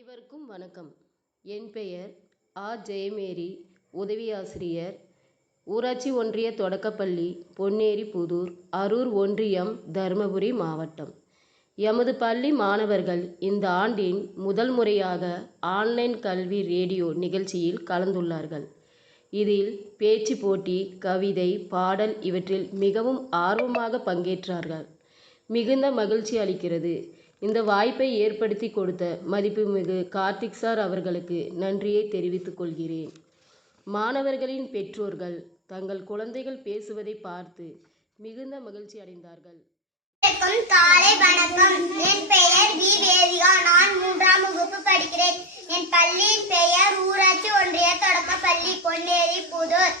அனைவருக்கும் வணக்கம். என் பெயர் ஆ. ஜெயமேரி உதவி ஆசிரியர் ஊராட்சி ஒன்றிய தொடக்கப்பள்ளி பொன்னேரி புதூர் அரூர் ஒன்றியம் தருமபுரி மாவட்டம். எமது பள்ளி மாணவர்கள் இந்த ஆண்டின் முதல் முறையாக ஆன்லைன் கல்வி ரேடியோ நிகழ்ச்சியில் கலந்துள்ளார்கள். இதில் பேச்சு போட்டி கவிதை பாடல் இவற்றில் மிகவும் ஆர்வமாக பங்கேற்றார்கள். மிகுந்த மகிழ்ச்சி அளிக்கிறது. இந்த வாய்ப்பை ஏற்படுத்தி கொடுத்த மதிப்புமிகு கார்த்திக் சார் அவர்களுக்கு நன்றியை தெரிவித்துக் கொள்கிறேன். மாணவர்களின் பெற்றோர்கள் தங்கள் குழந்தைகள் பேசுவதை பார்த்து மிகுந்த மகிழ்ச்சி அடைந்தார்கள். காலை வணக்கம். என் பெயர் வி. வேதிகா. நான் மூன்றாம் வகுப்பு படிக்கிறேன். என் பள்ளியின் பெயர் ஊராட்சி ஒன்றிய தொடக்கப்பள்ளி பொன்னேரி புதூர்.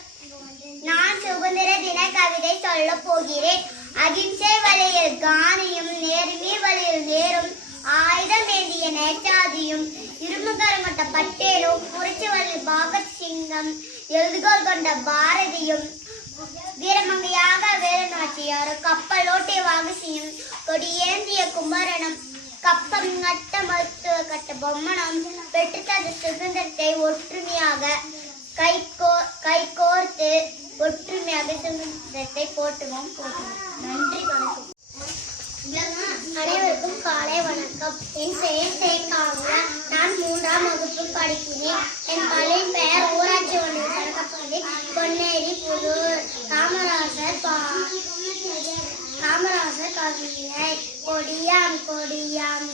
நான் சுதந்திர தின கவிதை சொல்ல போகிறேன். அகிம்சை வழியில் காந்தியும் நீர்வழியில் வழியில் நேரும் ஆயுதம் ஏந்திய நேச்சாதியும் இருமுகரமட்ட பட்டேலும் புரட்சி பகத் பகத்சிங்கம் எழுதுகோல் கொண்ட பாரதியும் வீரமங்கையாக வேலுநாச்சியார் கப்பலோட்டிய வாகசியும் கொடியேந்திய குமரனும் கப்பம் நட்ட மருத்துவ கட்ட பொம்மனும் பெற்றுத்தந்த சுதந்திரத்தை ஒற்றுமையாக கைகோ கைகோர்த்து ஒற்றுமையாக சுதந்திரத்தை போட்டுவோம் போட்டுவோம் நன்றி வணக்கம். அனைவருக்கும் காலை வணக்கம். என் பெயர் சேகாங்க நான் மூன்றாம் வகுப்பு படிக்கிறேன். என் பள்ளியின் பெயர் ஊராட்சி ஒன்றிய தொடக்கப்பள்ளி பொன்னேரி புதூர். காமராசர் காமராசர் கவிஞர் கொடியாம் கொடியாம்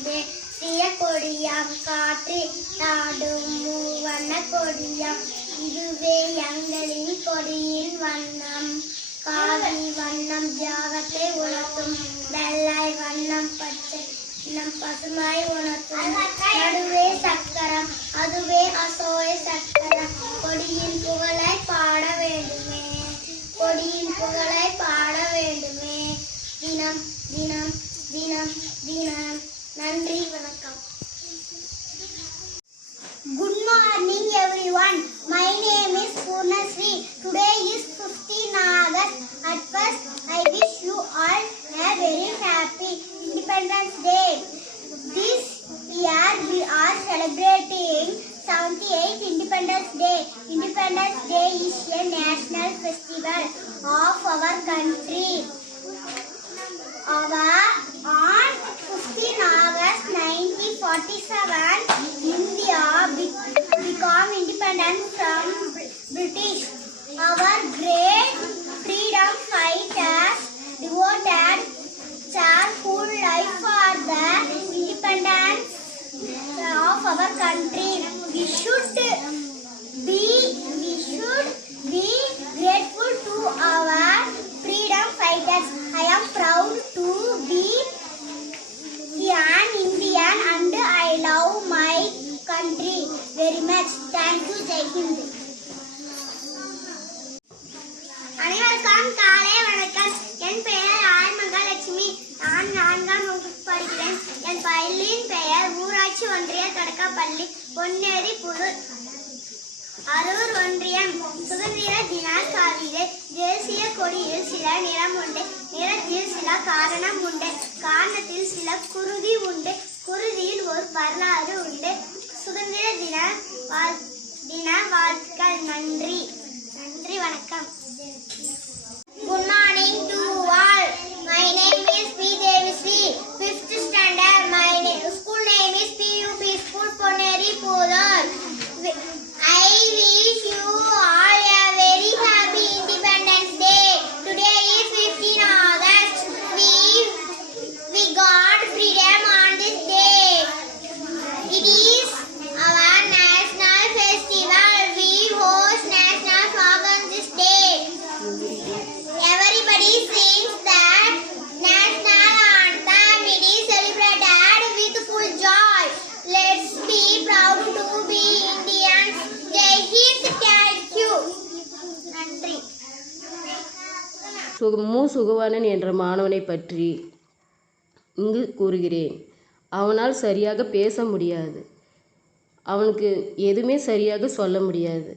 சிய கொடியாம் காற்று நாடும். மூவண்ண கொடியாம். இதுவே எங்களின் கொடியின் வண்ணம். காவி வண்ணம் தியாகத்தை உணர்த்தும். நம் பசுமாய் உணர்த்தும் நடுவே சக்கரம் அதுவே அசோய சக்கரம் கொடியின் புகழை பாட வேண்டுமே கொடியின் புகழை பாட வேண்டுமே தினம் தினம் தினம் தினம் நன்றி வணக்கம் Good morning everyone. My name is Purnasri. Today is 15 August. At first, I Independence Day is a national festival ஒன்றிய தொடக்கப்பள்ளி பொன்னேரி புதூர். அரூர் ஒன்றியம் சுதந்திர தின கவிதை தேசிய கொடியில் சில நிறம் உண்டு. நிறத்தில் சில காரணம் உண்டு. காரணத்தில் சில குருதி உண்டு. குருதியில் ஒரு வரலாறு உண்டு. சுதந்திர தின வாழ் தின வாழ்த்துக்கள் நன்றி நன்றி. சுக மு சுகவானன் என்ற மாணவனை பற்றி இங்கு கூறுகிறேன். அவனால் சரியாக பேச முடியாது. அவனுக்கு எதுவுமே சரியாக சொல்ல முடியாது.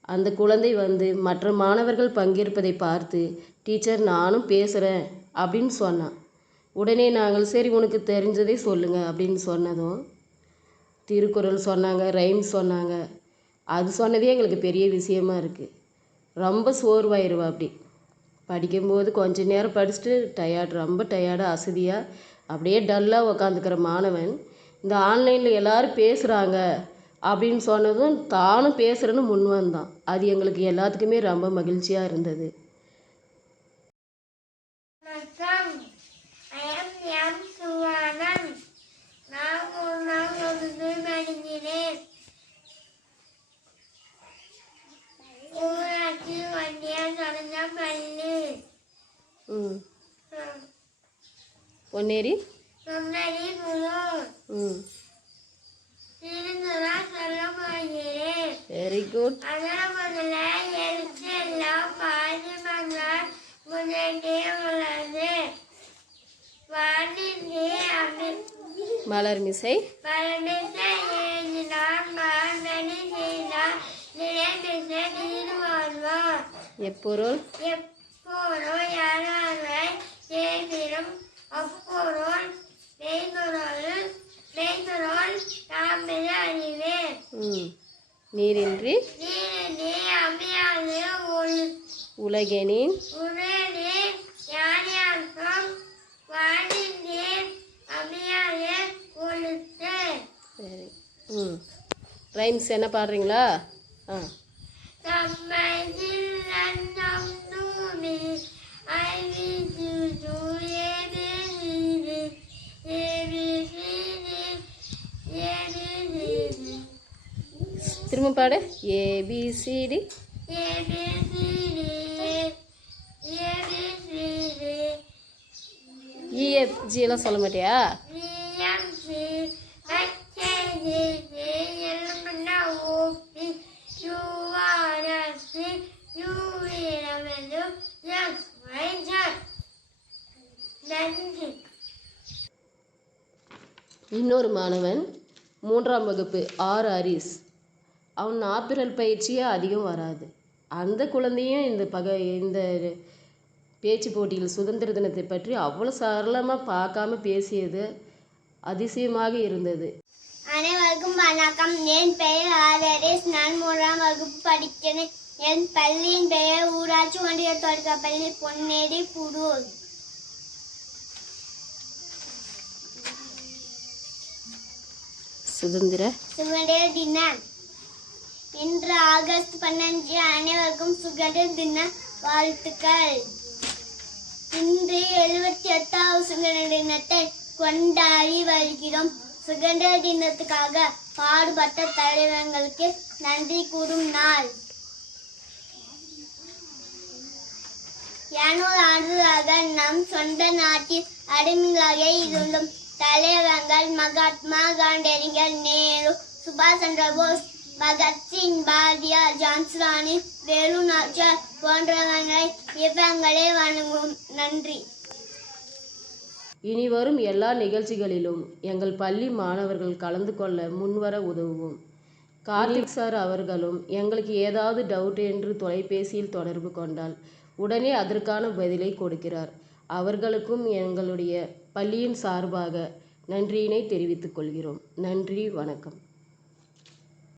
அந்த குழந்தை வந்து மற்ற மாணவர்கள் பங்கேற்பதை பார்த்து டீச்சர் நானும் பேசுகிறேன் அப்படின்னு சொன்னான். உடனே நாங்கள் சரி உனக்கு தெரிஞ்சதை சொல்லுங்க அப்படின்னு சொன்னதும் திருக்குறள் சொன்னாங்க ரைம் சொன்னாங்க. அது சொன்னதே எங்களுக்கு பெரிய விஷயமா இருக்குது ரொம்ப சோர்வாயிருவா அப்படி. படிக்கும்போது கொஞ்ச நேரம் படிச்சுட்டு டயர்ட் ரொம்ப டயர்டாக அசதியாக அப்படியே டல்லாக உக்காந்துக்கிற மாணவன் இந்த ஆன்லைனில் எல்லாரும் பேசுகிறாங்க அப்படின்னு சொன்னதும் தானும் பேசுகிறேன்னு முன் வந்தான். அது எங்களுக்கு எல்லாத்துக்குமே ரொம்ப மகிழ்ச்சியாக இருந்தது வணக்கம் I am எம் சுவானன் நான் மூணாம் வகுப்பு படிக்கிறேன் ஊராட்சி ஒன்றியம் தொடங்க பள்ளி ம் பொன்னேரி முன்னாடி முழு ம் இருந்துதான் சொல்ல போகிறேன் வெரி குட் அதன் முதல்ல எழுத்து எல்லாம் பாதி மங்களால் முன்னேற்றே உள்ளது. வானிலை அமை மலர் மிசை. வாழ்வார் எப்பொருள்? எப்போதோ அப்பொருள் மெய்தொருள் மெய்தொருள் தாமிர அறிவேன் ம். நீரின்றி நீரிலே அமையாது உலகெனின் உடனே யாரியார்க்கும் வானிலே அமையாது ஒழுத்து சரி. ம். ரைம்ஸ் என்ன பாடுறீங்களா? ஆ. தம்மையில் திரும்ப பாடு. ஏபிசிடி இஎஃப்ஜி எல்லாம் சொல்ல மாட்டியா? இன்னொரு மாணவன் மூன்றாம் வகுப்பு ஆர் ஹரிஸ் அவன் நாப்பிரல் பயிற்சியே அதிகம் வராது. அந்த குழந்தையும் இந்த பக இந்த பேச்சு போட்டியில் சுதந்திர தினத்தை பற்றி அவ்வளோ சரளமாக பார்க்காம பேசியது அதிசயமாக இருந்தது. அனைவருக்கும் வணக்கம். என் பெயர் ஆதரிஸ் நான் மூன்றாம் வகுப்பு படிக்கிறேன். என் பள்ளியின் பெயர் ஊராட்சி ஒன்றிய தொடக்கப்பள்ளி பொன்னேரி புதூர் சுதந்திர சுகடே தினம். இன்று ஆகஸ்ட் பன்னெண்டு அனைவருக்கும் சுகடே தின வாழ்த்துக்கள். இன்று எழுபத்தி எட்டாவது சுகட தினத்தை கொண்டாடி வருகிறோம். சுகட தினத்துக்காக பாடுபட்ட தலைவர்களுக்கு நன்றி கூறும் நாள். இருநூறு ஆண்டுகளாக நம் சொந்த நாட்டில் அடிமையாக இருந்தும் தலைவர்கள் மகாத்மா காந்தியடிகள் நேரு சுபாஷ் சந்திர போஸ் பகத்சிங் பாரதியார் ஜான்சிராணி வேலு நாச்சார் போன்றவர்களை இவங்களே வணங்கும். நன்றி. இனி வரும் எல்லா நிகழ்ச்சிகளிலும் எங்கள் பள்ளி மாணவர்கள் கலந்து கொள்ள முன்வர உதவுவோம். கார்த்திக் சார் அவர்களும் எங்களுக்கு ஏதாவது டவுட் என்று தொலைபேசியில் தொடர்பு கொண்டால் உடனே அதற்கான பதிலை கொடுக்கிறார். அவர்களுக்கும் எங்களுடைய பள்ளியின் சார்பாக நன்றியினை தெரிவித்துக் கொள்கிறோம். நன்றி வணக்கம்.